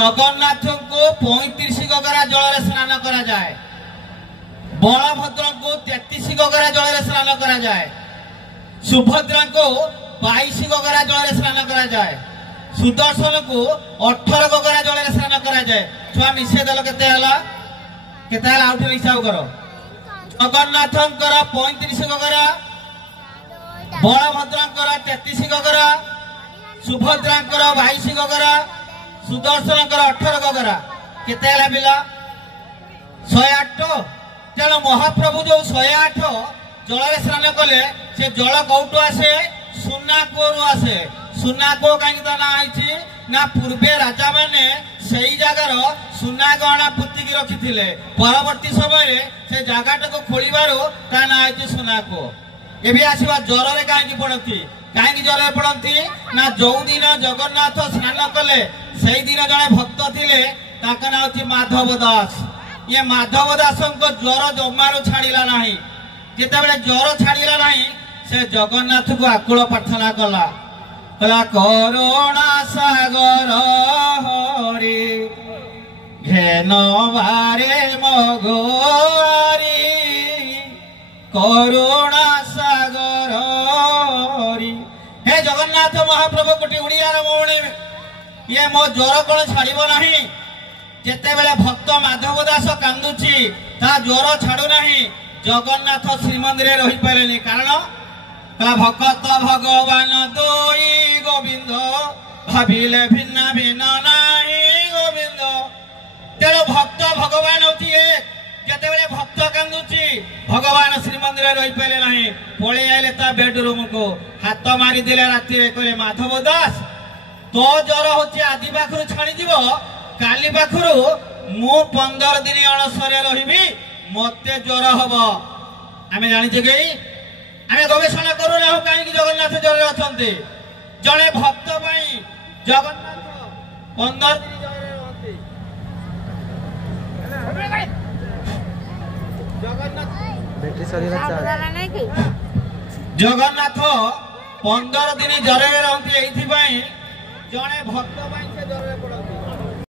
जगन्नाथ को 35 गगरा जल स्नान करा जाए, बलभद्र को 33 गगरा जल स्नान करा जाए, सुभद्रा को 22 गगरा जल स्नान करा जाए, सुदर्शन को 18 गगरा जल स्नान करा जाए। छुआ मिसे दल केते हला आउट हिसाब करो। जगन्नाथ 35 गगरा, बलभद्र 33 गगरा, सुभद्रा 22 गगरा, सुदर्शन 18 गगरा केते हला पिला 108। तेणु महाप्रभु जो 108 जल स्नान कले से जल कौटू आसे सुना कूरु आसे। सुना को कहीं ना ना पूर्वे राजा मैंने सही जगार सुना गहना पुतिकी रखी परवर्ती समय से जगह को खोलू ता ना सुना को। ये आसवा ज्वर कहीं पड़ती कहीं ज्वर पड़ती ना जो दिन जगन्नाथ स्नान कले से दिन जड़े भक्त थे ना हूँ माधव दास। ये माधव दास ज्वर जमारू छाड़ा ना जिते ज्वर छाड़ा ना से जगन्नाथ को आकुल प्रार्थना कला करुणा सागर हरि घेन बारे मगोरी करुणा सागर हरि। हे जगन्नाथ महाप्रभु कोटि उड़िया मौणी ये मो ज्वर कौन छाड़ ना जिते बेले भक्त माधव दास कांदुची ता ज्वर छाड़ू ना जगन्नाथ श्रीमंदिर रही पारे कारण भक्त भगवान दोई गोविंद भाविले भिन्न भिन्न नाही गोविंद। तेणु भक्त भगवान होती जिते भक्त कांदुची भगवान श्रीमंदिर रही पारे ना पलि आए ता बेडरूम को हाथ मारिदे राति कहले माधव दास तो ज्वर हो आदि पाखु छाड़ी काली पाखु मु 15 दिन अणसरे रही मते ज्वर हम आम जाचे कि आम गवेषणा करूना कहीं जगन्नाथ ज्वर अच्छा जड़े भक्त जगन्नाथ 15 दिन जगन्नाथ 15 दिन ज्वर रही जड़े भक्त